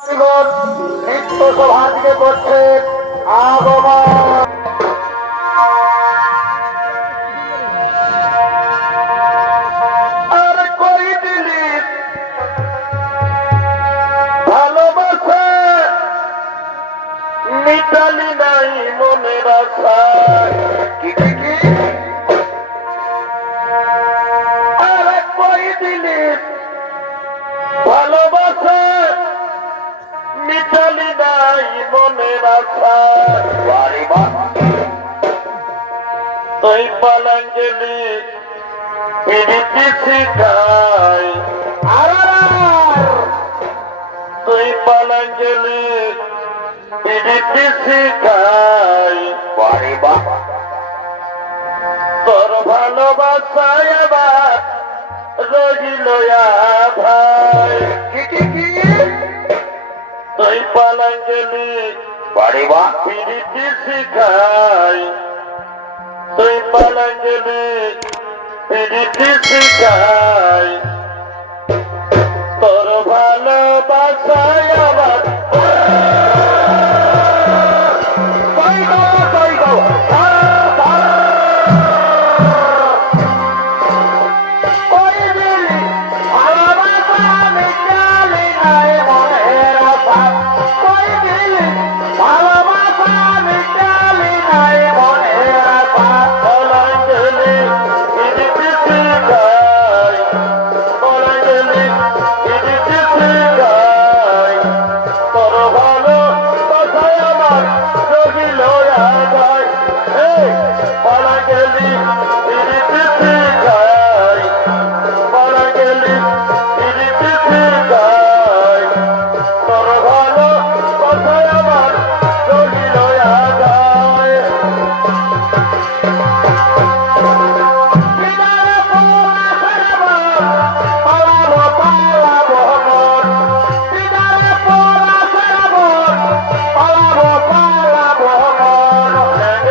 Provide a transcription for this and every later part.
নৃত্য সভার দিকে করছে আগমন। তুই পলাঞ্জলি পিড়িতে শিখাই তুই পলাঞ্জলি পিড়িতে শিখাই তোর ভালোবাসায় রহিল ভাই। তুই পলাঞ্জলি বাড়ি বা পিড়িতে শিখাই। তুই পালাই গেলে পিড়িতে শিখাই।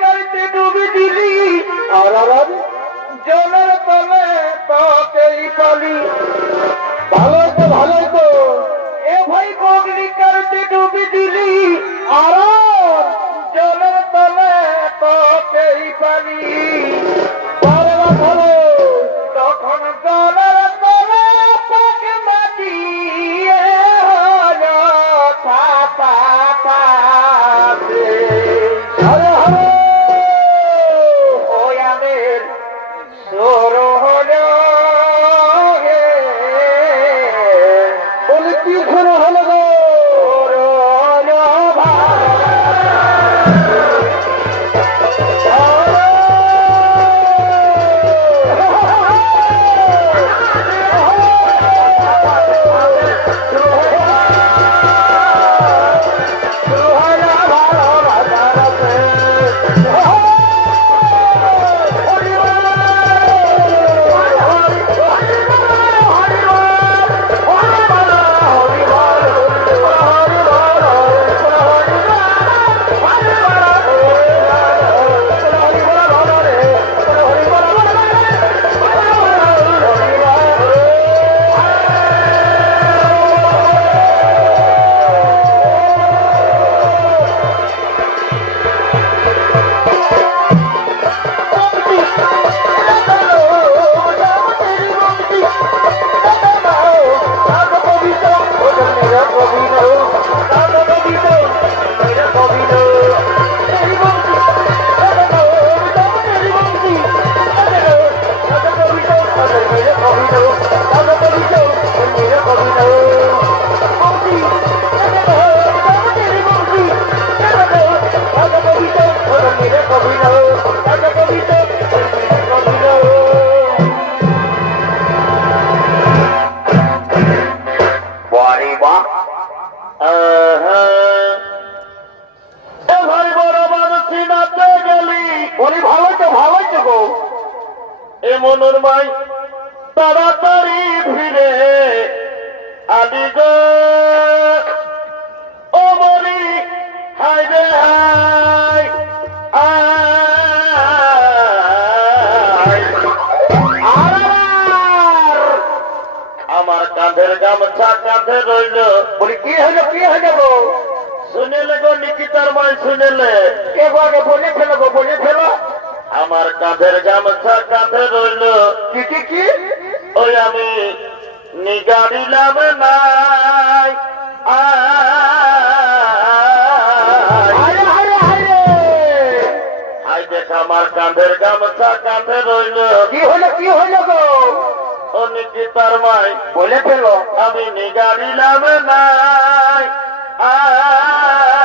কারতে ডুবে দিলি আর আমার জলের তলে তাকেই পালি। ভালো তো ভালো তো এ ভাই বগলি কার এ মনুর মাই, তাড়াতাড়ি ফিরে আদি গো। ও বলি হাই রে হাই আমার কাঁধের গামছা কাঁধে রইল। বলি, কি হলো কি হলো গো? শুনেলে গো, নিকিতার মাই শুনেলে। কে আগে বলে ফেলো বলে ফেলো। আমার কাঁধের গামছা কাঁধে রইল। কি কি কি? ওই আমি নিগাড়িলাম নাই। আই দেখ আমার কাঁধের গামছা কাঁধে রইল। কি হলো কি হলো গো? ও নিকিতার মাই। বলে ফেলো। আমি নিগাড়িলাম নাই। আয়।